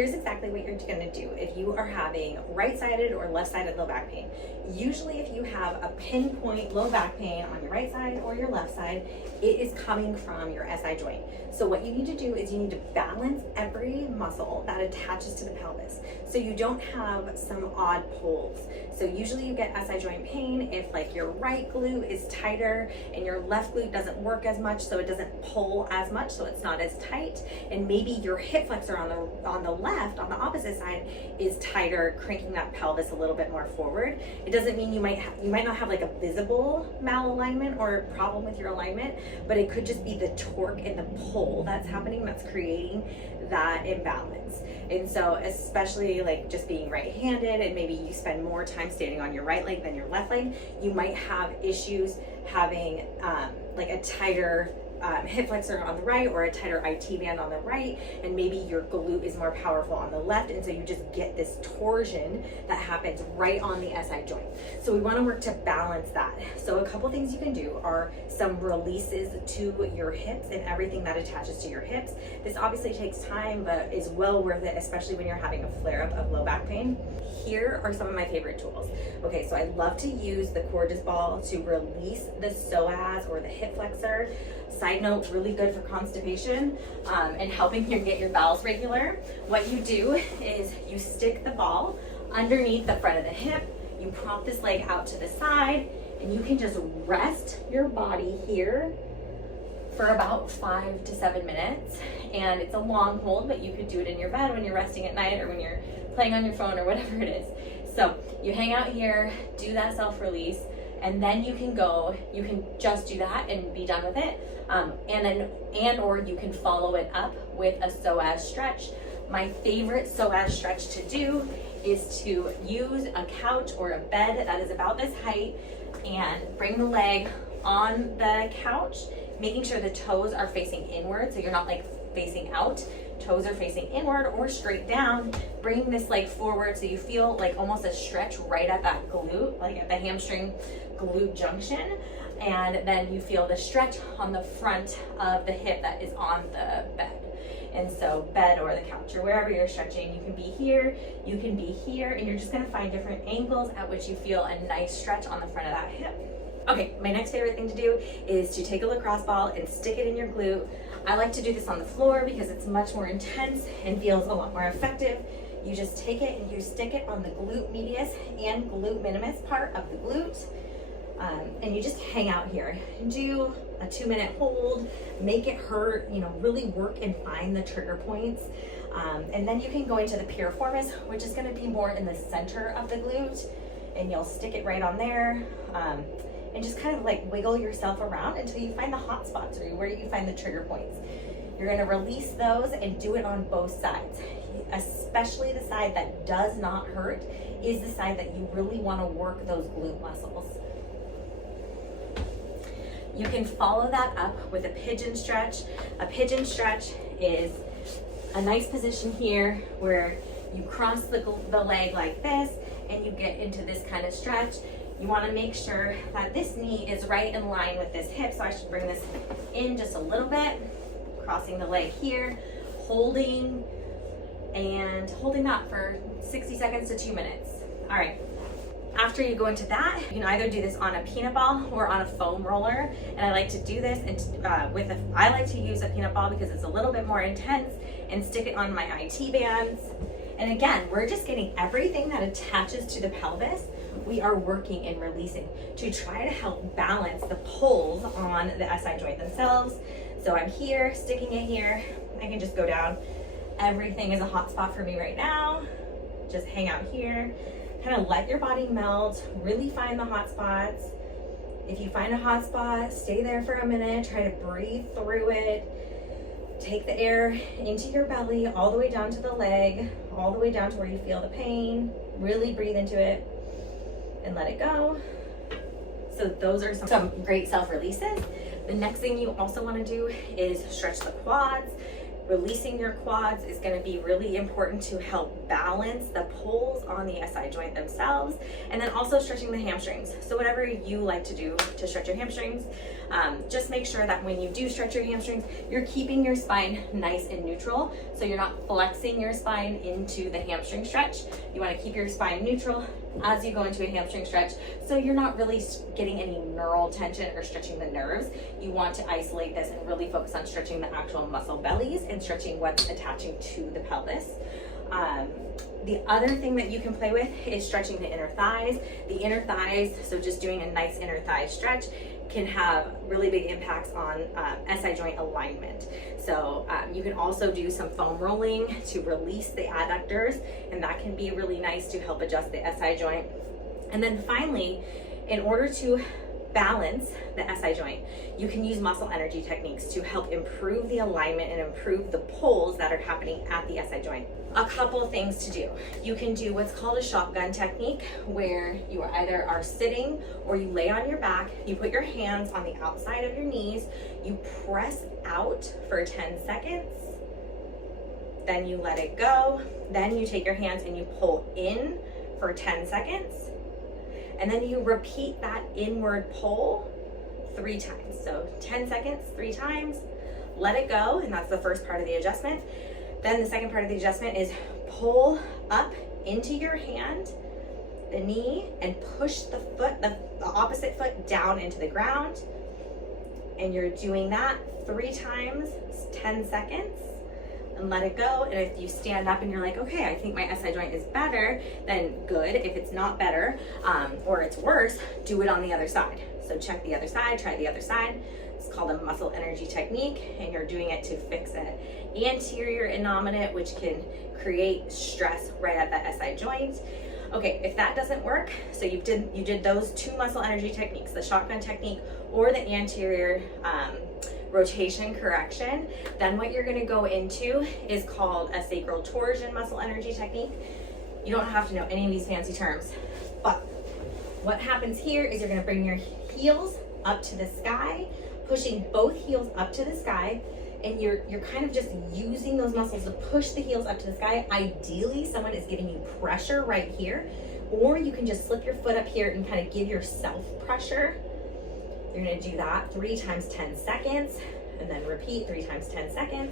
Here's exactly what you're gonna do if you are having right-sided or left-sided low back pain. Usually if you have a pinpoint low back pain on your right side or your left side, it is coming from your SI joint. So what you need to do is you need to balance every muscle that attaches to the pelvis, so you don't have some odd pulls. So usually you get SI joint pain if like your right glute is tighter and your left glute doesn't work as much, so it doesn't pull as much, so it's not as tight, and maybe your hip flexor on the left, on the opposite side, is tighter, cranking that pelvis a little bit more forward. It doesn't mean you might not have like a visible malalignment or a problem with your alignment, but it could just be the torque and the pull that's happening that's creating that imbalance. And so especially like just being right-handed, and maybe you spend more time standing on your right leg than your left leg, you might have issues having like a tighter hip flexor on the right or a tighter IT band on the right, and maybe your glute is more powerful on the left, and so you just get this torsion that happens right on the SI joint. So we want to work to balance that. So a couple things you can do are some releases to your hips and everything that attaches to your hips. This obviously takes time, but is well worth it, especially when you're having a flare-up of low back pain. Here are some of my favorite tools. Okay, so I love to use the Quadriceps ball to release the psoas or the hip flexor. Side note, really good for constipation and helping you get your bowels regular. What you do is you stick the ball underneath the front of the hip, you prop this leg out to the side, and you can just rest your body here for about 5 to 7 minutes. And it's a long hold, but you could do it in your bed when you're resting at night or when you're playing on your phone or whatever it is. So you hang out here, do that self-release, and then you can just do that and be done with it. Or you can follow it up with a psoas stretch. My favorite psoas stretch to do is to use a couch or a bed that is about this height and bring the leg on the couch, making sure the toes are facing inward, so you're not like facing out. Toes are facing inward or straight down. Bring this leg forward so you feel like almost a stretch right at that glute, like at the hamstring glute junction. And then you feel the stretch on the front of the hip that is on the bed. And so bed or the couch or wherever you're stretching, you can be here, you can be here, and you're just gonna find different angles at which you feel a nice stretch on the front of that hip. Okay, my next favorite thing to do is to take a lacrosse ball and stick it in your glute. I like to do this on the floor because it's much more intense and feels a lot more effective. You just take it and you stick it on the glute medius and glute minimus part of the glute. And you just hang out here and do a 2-minute hold, make it hurt, really work and find the trigger points. And then you can go into the piriformis, which is gonna be more in the center of the glute, and you'll stick it right on there. And just kind of like wiggle yourself around until you find the hot spots or where you find the trigger points. You're gonna release those and do it on both sides. Especially the side that does not hurt is the side that you really wanna work those glute muscles. You can follow that up with a pigeon stretch. A pigeon stretch is a nice position here where you cross the leg like this and you get into this kind of stretch. You want to make sure that this knee is right in line with this hip, so I should bring this in just a little bit, crossing the leg here, holding that for 60 seconds to 2 minutes. All right. After you go into that, you can either do this on a peanut ball or on a foam roller. And I like to do this I like to use a peanut ball because it's a little bit more intense, and stick it on my IT bands. And again, we're just getting everything that attaches to the pelvis. We are working and releasing to try to help balance the pulls on the SI joint themselves. So I'm here, sticking it here. I can just go down. Everything is a hot spot for me right now. Just hang out here. Kind of let your body melt, really find the hot spots. If you find a hot spot, stay there for a minute, try to breathe through it. Take the air into your belly, all the way down to the leg, all the way down to where you feel the pain. Really breathe into it and let it go. So those are some great self-releases. The next thing you also want to do is stretch the quads. Releasing your quads is going to be really important to help balance the pulls on the SI joint themselves, and then also stretching the hamstrings. So whatever you like to do to stretch your hamstrings, Just make sure that when you do stretch your hamstrings, you're keeping your spine nice and neutral. So you're not flexing your spine into the hamstring stretch. You want to keep your spine neutral as you go into a hamstring stretch. So you're not really getting any neural tension or stretching the nerves. You want to isolate this and really focus on stretching the actual muscle bellies and stretching what's attaching to the pelvis. The other thing that you can play with is stretching the inner thighs. The inner thighs, so just doing a nice inner thigh stretch, can have really big impacts on SI joint alignment. So you can also do some foam rolling to release the adductors, and that can be really nice to help adjust the SI joint. And then finally, in order to balance the SI joint, you can use muscle energy techniques to help improve the alignment and improve the pulls that are happening at the SI joint. A couple of things to do. You can do what's called a shotgun technique, where you either are sitting or you lay on your back, you put your hands on the outside of your knees, you press out for 10 seconds, then you let it go, then you take your hands and you pull in for 10 seconds, and then you repeat that inward pull 3 times. So 10 seconds, 3 times, let it go, and that's the first part of the adjustment. Then the second part of the adjustment is pull up into your hand, the knee, and push the foot, the opposite foot down into the ground. And you're doing that 3 times, 10 seconds, and let it go. And if you stand up and you're like, okay, I think my SI joint is better, then good. If it's not better, or it's worse, do it on the other side. So check the other side, try the other side. It's called a muscle energy technique, and you're doing it to fix an anterior innominate, which can create stress right at that SI joint. Okay, if that doesn't work, so you did those 2 muscle energy techniques, the shotgun technique or the anterior rotation correction, then what you're gonna go into is called a sacral torsion muscle energy technique. You don't have to know any of these fancy terms, but what happens here is you're gonna bring your heels up to the sky, pushing both heels up to the sky, and you're kind of just using those muscles to push the heels up to the sky. Ideally, someone is giving you pressure right here, or you can just slip your foot up here and kind of give yourself pressure. You're gonna do that 3 times 10 seconds, and then repeat 3 times 10 seconds,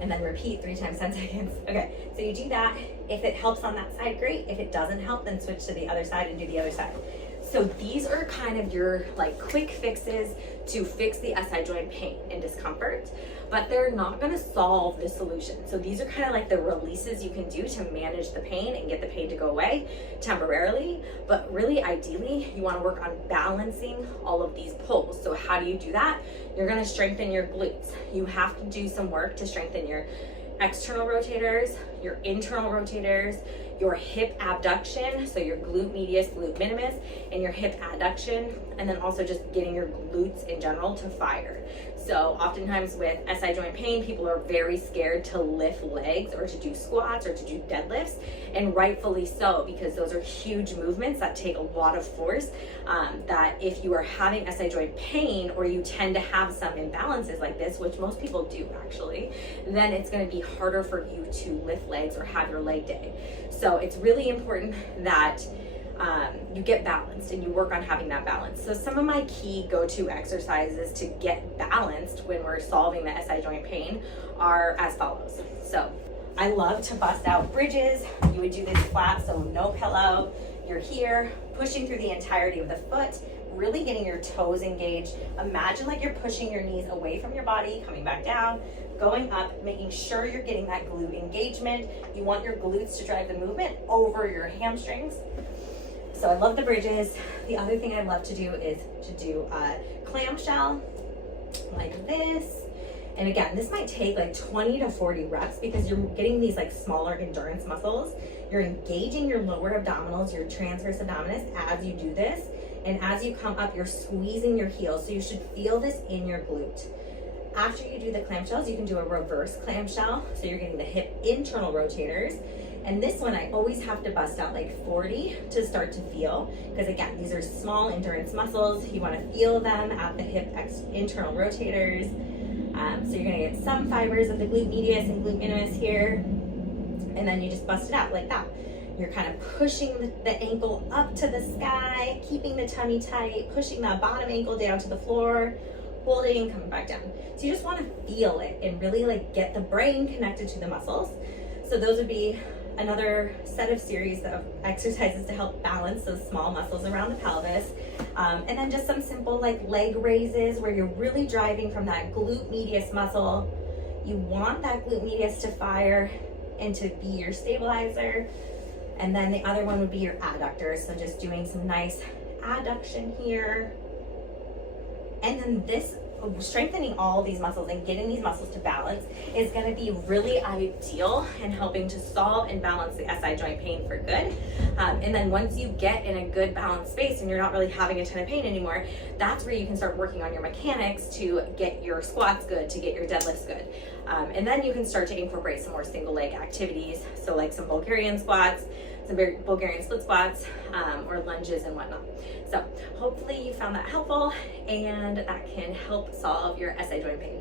and then repeat 3 times 10 seconds. Okay, so you do that. If it helps on that side, great. If it doesn't help, then switch to the other side and do the other side. So these are kind of your like quick fixes to fix the SI joint pain and discomfort, but they're not gonna solve the solution. So these are kind of like the releases you can do to manage the pain and get the pain to go away temporarily. But really, ideally, you wanna work on balancing all of these pulls. So how do you do that? You're gonna strengthen your glutes. You have to do some work to strengthen your external rotators, your internal rotators, your hip abduction, so your glute medius, glute minimus, and your hip adduction, and then also just getting your glutes in general to fire. So oftentimes with SI joint pain, people are very scared to lift legs or to do squats or to do deadlifts, and rightfully so, because those are huge movements that take a lot of force, that if you are having SI joint pain, or you tend to have some imbalances like this, which most people do actually, then it's gonna be harder for you to lift legs or have your leg day. So it's really important that you get balanced and you work on having that balance. So some of my key go-to exercises to get balanced when we're solving the SI joint pain are as follows. So I love to bust out bridges. You would do this flat, so no pillow. You're here, pushing through the entirety of the foot, really getting your toes engaged. Imagine like you're pushing your knees away from your body, coming back down, going up, making sure you're getting that glute engagement. You want your glutes to drive the movement over your hamstrings. So I love the bridges. The other thing I love to do is to do a clamshell like this. And again, this might take like 20 to 40 reps because you're getting these like smaller endurance muscles. You're engaging your lower abdominals, your transverse abdominis as you do this. And as you come up, you're squeezing your heels. So you should feel this in your glute. After you do the clamshells, you can do a reverse clamshell. So you're getting the hip internal rotators. And this one, I always have to bust out like 40 to start to feel. Because again, these are small endurance muscles. You want to feel them at the hip internal rotators. So you're going to get some fibers of the glute medius and glute minimus here. And then you just bust it out like that. You're kind of pushing the ankle up to the sky, keeping the tummy tight, pushing that bottom ankle down to the floor, holding, coming back down. So you just want to feel it and really like get the brain connected to the muscles. So those would be another set of series of exercises to help balance those small muscles around the pelvis. And then just some simple like leg raises where you're really driving from that glute medius muscle. You want that glute medius to fire and to be your stabilizer. And then the other one would be your adductor. So just doing some nice adduction here. And then this, strengthening all these muscles and getting these muscles to balance is going to be really ideal in helping to solve and balance the SI joint pain for good. And then once you get in a good balanced space and you're not really having a ton of pain anymore, that's where you can start working on your mechanics to get your squats good, to get your deadlifts good. And then you can start to incorporate some more single leg activities. So like some Bulgarian squats, some Bulgarian split squats, or lunges and whatnot. So hopefully you found that helpful and that can help solve your SI joint pain.